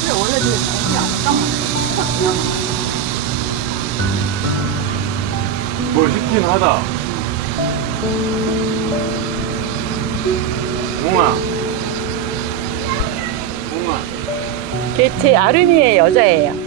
근데 원래 되게 정이 안 딱. 뭘 시킨 하다. 웅아. 웅아. 걔 제 아름이의 여자예요.